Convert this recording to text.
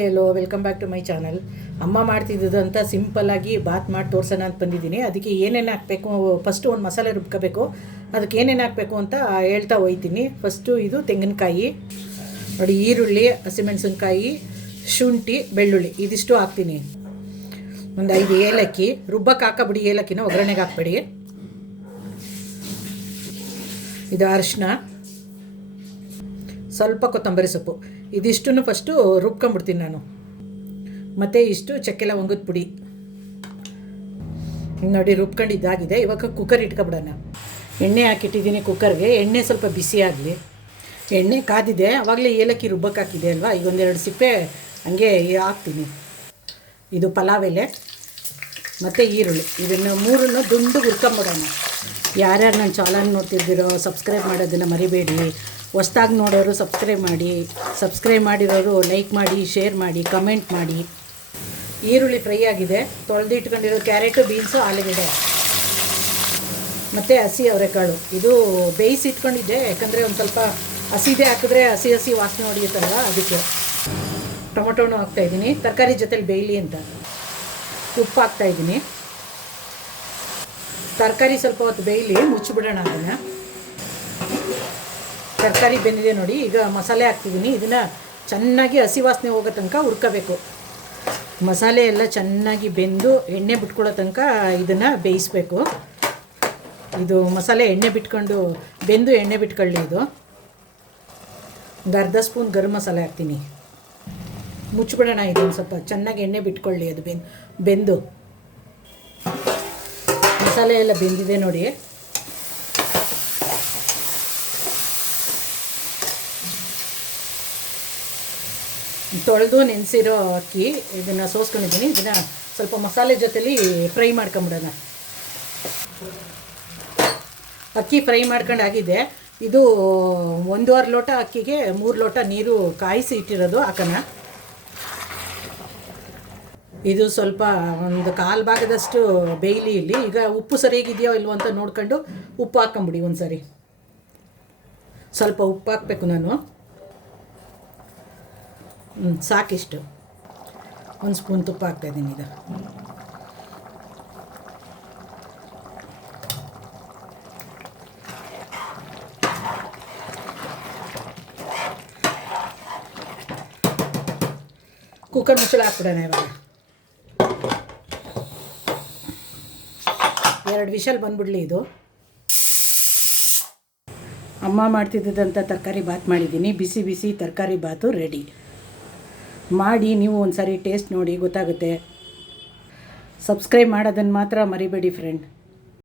Hello welcome back to my channel ಅಮ್ಮ ಮಾಡ್ತಿದ್ದಂಥ ಸಿಂಪಲ್ಲಾಗಿ ಬಾತ್ ಮಾಡಿ ತೋರಿಸೋಣ ಅಂತ ಬಂದಿದ್ದೀನಿ. ಅದಕ್ಕೆ ಏನೇನು ಹಾಕಬೇಕು? ಫಸ್ಟು ಒಂದು ಮಸಾಲೆ ರುಬ್ಕೋಬೇಕು. ಅದಕ್ಕೆ ಏನೇನು ಹಾಕಬೇಕು ಅಂತ ಹೇಳ್ತಾ ಹೋಯ್ತೀನಿ. ಫಸ್ಟು ಇದು ತೆಂಗಿನಕಾಯಿ, ನೋಡಿ ಈರುಳ್ಳಿ, ಹಸಿಮೆಣಸಿನ್ಕಾಯಿ, ಶುಂಠಿ, ಬೆಳ್ಳುಳ್ಳಿ, ಇದಿಷ್ಟು ಹಾಕ್ತೀನಿ. ಒಂದು ಐದು ಏಲಕ್ಕಿ ರುಬ್ಬಕ್ಕೆ ಹಾಕಬಿಡಿ ಏಲಕ್ಕಿನ ಒಗ್ಗರಣೆಗೆ ಹಾಕ್ಬೇಡಿ. ಇದು ಅರಿಶಿನ ಸ್ವಲ್ಪ ಕೊತ್ತಂಬರಿ ಸೊಪ್ಪು. ಇದಿಷ್ಟನ್ನು ಫಸ್ಟು ರುಬ್ಕೊಂಬಿಡ್ತೀನಿ ನಾನು. ಮತ್ತು ಇಷ್ಟು ಚಕ್ಕೆ ಲವಂಗದ ಪುಡಿ. ನೋಡಿ ರುಬ್ಕೊಂಡಿದ್ದಾಗಿದೆ ಇವಾಗ ಕುಕ್ಕರ್ ಇಟ್ಕೊಬಿಡೋಣ. ಎಣ್ಣೆ ಹಾಕಿಟ್ಟಿದ್ದೀನಿ ಕುಕ್ಕರ್ಗೆ ಎಣ್ಣೆ ಸ್ವಲ್ಪ ಬಿಸಿ ಆಗಲಿ. ಎಣ್ಣೆ ಕಾದಿದೆ. ಆವಾಗಲೇ ಏಲಕ್ಕಿ ರುಬ್ಬಕ್ಕೆ ಹಾಕಿದೆ ಅಲ್ವಾ? ಈಗ ಒಂದೆರಡು ಸಿಪ್ಪೆ ಹಂಗೆ ಹಾಕ್ತೀನಿ. ಇದು ಪಲಾವ್ ಎಲೆ, ಮತ್ತು ಈರುಳ್ಳಿ. ಇದನ್ನು ಮೂರನ್ನು ದುಂಡು ಹುರ್ಕೊಂಬಿಡೋಣ. ಯಾರ್ಯಾರು ನಾನು ಚಾಲನ್ ನೋಡ್ತಿದ್ದೀರೋ ಸಬ್ಸ್ಕ್ರೈಬ್ ಮಾಡೋದನ್ನು ಮರಿಬೇಡಿ. ಹೊಸ್ದಾಗಿ ನೋಡೋರು ಸಬ್ಸ್ಕ್ರೈಬ್ ಮಾಡಿ ಸಬ್ಸ್ಕ್ರೈಬ್ ಮಾಡಿರೋರು ಲೈಕ್ ಮಾಡಿ ಶೇರ್ ಮಾಡಿ ಕಮೆಂಟ್ ಮಾಡಿ. ಈರುಳ್ಳಿ ಫ್ರೈ ಆಗಿದೆ. ತೊಳೆದು ಇಟ್ಕೊಂಡಿರೋ ಕ್ಯಾರೆಟು ಬೀನ್ಸು ಆಲೂಗಡ್ಡೆ. ಮತ್ತು ಹಸಿ ಅವರೆಕಾಳು. ಇದು ಬೇಯಿಸಿ ಇಟ್ಕೊಂಡಿದ್ದೆ, ಯಾಕಂದರೆ ಒಂದು ಸ್ವಲ್ಪ ಹಸಿದೆ ಹಾಕಿದ್ರೆ ಹಸಿ ಹಸಿ ವಾಸನೆ ಹೊಡೆಯುತ್ತಲ್ಲ ಅದಕ್ಕೆ. ಟೊಮೊಟೊನು ಹಾಕ್ತಾಯಿದ್ದೀನಿ ತರಕಾರಿ ಜೊತೆಲಿ ಬೇಯಲಿ ಅಂತ. ಉಪ್ಪು ಹಾಕ್ತಾಯಿದ್ದೀನಿ ತರಕಾರಿ ಸ್ವಲ್ಪ ಹೊತ್ತು ಬೇಯಲಿ, ಮುಚ್ಚಿಬಿಡೋಣ ಅದನ್ನು. ತರಕಾರಿ ಬೆಂದಿದೆ ನೋಡಿ, ಈಗ ಮಸಾಲೆ ಹಾಕ್ತಿದ್ದೀನಿ. ಇದನ್ನು ಚೆನ್ನಾಗಿ ಹಸಿ ವಾಸನೆ ಹೋಗೋ ತನಕ ಹುರ್ಕೋಬೇಕು. ಮಸಾಲೆ ಎಲ್ಲ ಚೆನ್ನಾಗಿ ಬೆಂದು ಎಣ್ಣೆ ಬಿಟ್ಕೊಳ್ಳೋ ತನಕ ಇದನ್ನು ಬೇಯಿಸ್ಬೇಕು. ಇದು ಮಸಾಲೆ ಎಣ್ಣೆ ಬಿಟ್ಕೊಂಡು, ಬೆಂದು ಎಣ್ಣೆ ಬಿಟ್ಕೊಳ್ಳಿ ಇದು. ಒಂದು ಅರ್ಧ ಸ್ಪೂನ್ ಗರಂ ಮಸಾಲೆ ಹಾಕ್ತೀನಿ. ಮುಚ್ಚಿಬಿಡೋಣ ಇದು ಒಂದು ಸ್ವಲ್ಪ. ಚೆನ್ನಾಗಿ ಎಣ್ಣೆ ಬಿಟ್ಕೊಳ್ಳಿ ಅದು ಬೆಂದು ಬೆಂದು. ಮಸಾಲೆ ಎಲ್ಲ ಬೆಂದಿದೆ ನೋಡಿ. ತೊಳೆದು ನೆನೆಸಿರೋ ಅಕ್ಕಿ, ಇದನ್ನು ಸೋಸ್ಕೊಂಡಿದ್ದೀನಿ. ಇದನ್ನು ಸ್ವಲ್ಪ ಮಸಾಲೆ ಜೊತೆಲಿ ಫ್ರೈ ಮಾಡ್ಕೊಂಬಿಡೋಣ. ಅಕ್ಕಿ ಫ್ರೈ ಮಾಡ್ಕೊಂಡು ಆಗಿದೆ ಇದು ಒಂದೂವರೆ ಲೋಟ ಅಕ್ಕಿಗೆ ಮೂರು ಲೋಟ ನೀರು ಕಾಯಿಸಿ ಇಟ್ಟಿರೋದು ಹಾಕೋಣ ಇದು ಸ್ವಲ್ಪ ಒಂದು ಕಾಲು ಭಾಗದಷ್ಟು ಬೇಯ್ಲಿ ಇಲ್ಲಿ. ಈಗ ಉಪ್ಪು ಸರಿಯಾಗಿದೆಯೋ ಇಲ್ವೋ ಅಂತ ನೋಡ್ಕೊಂಡು ಉಪ್ಪು ಹಾಕೊಂಬಿಡಿ ಒಂದು ಸರಿ ಸ್ವಲ್ಪ ಉಪ್ಪು ಹಾಕಬೇಕು ನಾನು. ಸಾಕಿಷ್ಟು. ಒಂದು ಸ್ಪೂನ್ ತುಪ್ಪ ಹಾಕ್ತಾಯಿದ್ದೀನಿ ಇದು ಕುಕ್ಕರ್ ಮುಚ್ಚಳ ಹಾಕ್ಬಿಡೋಣ ಇವಾಗ. ಎರಡು ವಿಷಲ್ ಬಂದ್ಬಿಡ್ಲಿ ಇದು. ಅಮ್ಮ ಮಾಡ್ತಿದ್ದಂಥ ತರಕಾರಿ ಬಾತ್ ಮಾಡಿದ್ದೀನಿ. ಬಿಸಿ ಬಿಸಿ ತರಕಾರಿ ಬಾತು ರೆಡಿ. ಮಾಡಿ ನೀವು ಒಂದು ಸಾರಿ ಟೇಸ್ಟ್ ನೋಡಿ ಗೊತ್ತಾಗುತ್ತೆ. ಸಬ್ಸ್ಕ್ರೈಬ್ ಮಾಡೋದನ್ನು ಮಾತ್ರ ಮರಿಬೇಡಿ ಫ್ರೆಂಡ್